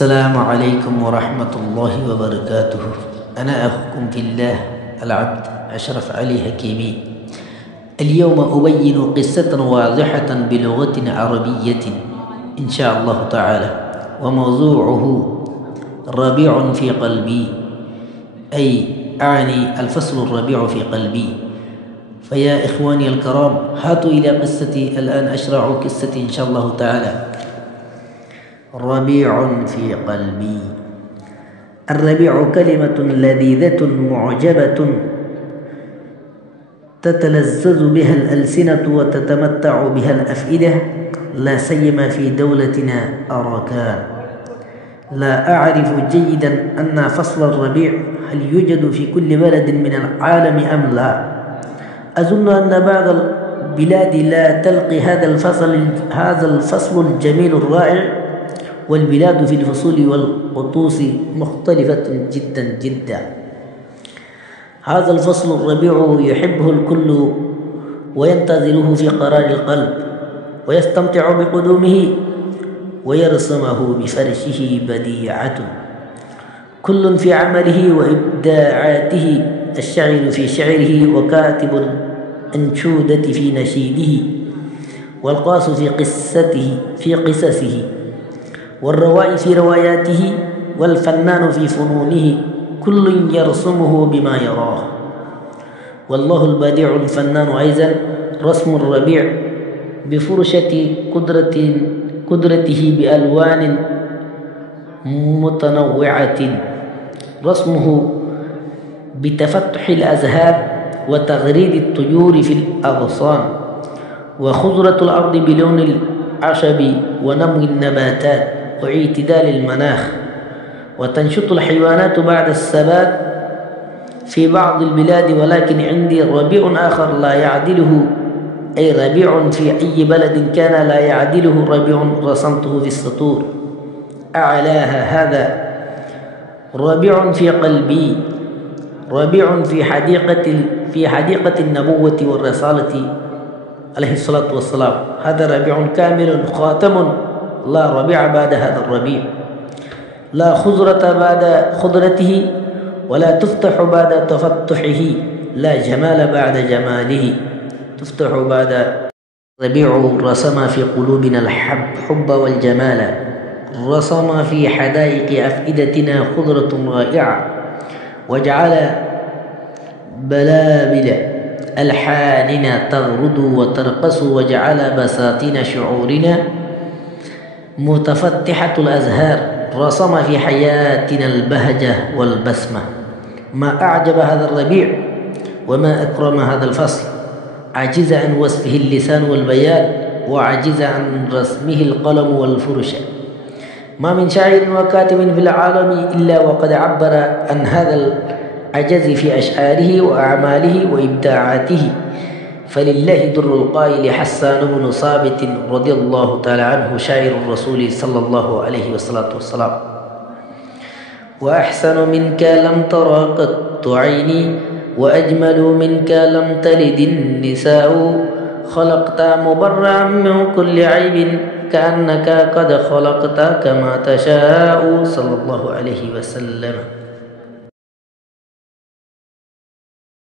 السلام عليكم ورحمة الله وبركاته. أنا أخوكم في الله العبد أشرف علي حكيمي. اليوم أبين قصة واضحة بلغة عربية إن شاء الله تعالى، وموضوعه ربيع في قلبي، أي أعني الفصل الربيع في قلبي. فيا إخواني الكرام، هاتوا إلى قصتي الآن. أشرع قصتي إن شاء الله تعالى. ربيع في قلبي. الربيع كلمة لذيذة معجبة تتلذذ بها الألسنة وتتمتع بها الأفئدة، لا سيما في دولتنا أراكان. لا أعرف جيدا أن فصل الربيع هل يوجد في كل بلد من العالم أم لا. أظن أن بعض البلاد لا تلقي هذا الفصل الجميل الرائع، والبلاد في الفصول والقطوس مختلفة جدا جدا. هذا الفصل الربيع يحبه الكل وينتظره في قرار القلب، ويستمتع بقدومه ويرسمه بفرشه بديعة، كل في عمله وإبداعاته. الشاعر في شعره، وكاتب الأنشودة في نشيده، والقاص في قصصه، والروائي في رواياته، والفنان في فنونه، كل يرسمه بما يراه. والله البديع الفنان أيضا رسم الربيع بفرشة قدرته بألوان متنوعة، رسمه بتفتح الأزهار وتغريد الطيور في الأغصان، وخضرة الأرض بلون العشب ونمو النباتات واعتدال المناخ، وتنشط الحيوانات بعد الثبات في بعض البلاد. ولكن عندي ربيع آخر لا يعدله، أي ربيع في أي بلد كان لا يعدله ربيع رسمته في السطور. أعلاها هذا ربيع في قلبي، ربيع في حديقة النبوة والرسالة عليه الصلاة والسلام. هذا ربيع كامل خاتم، لا ربيع بعد هذا الربيع، لا خضرة بعد خضرته، ولا تفتح بعد تفتحه، لا جمال بعد جماله تفتح بعد. ربيع رسم في قلوبنا الحب والجمال، رسم في حدائق أفئدتنا خضرة رائعة، وجعل بلابل ألحاننا تغرد وترقص، وجعل بساطين شعورنا متفتحة الأزهار. رسم في حياتنا البهجة والبسمة. ما أعجب هذا الربيع وما أكرم هذا الفصل. عجز عن وصفه اللسان والبيان، وعجز عن رسمه القلم والفرشة. ما من شاعر وكاتب في العالم إلا وقد عبر عن هذا العجز في أشعاره وأعماله وإبداعاته. فلله در القائل حسان بن ثابت رضي الله تعالى عنه، شاعر الرسول صلى الله عليه والسلام: وأحسن منك لم ترى قط عيني، وأجمل منك لم تلد النساء، خلقت مبرعا من كل عيب، كأنك قد خلقت كما تشاء. صلى الله عليه وسلم.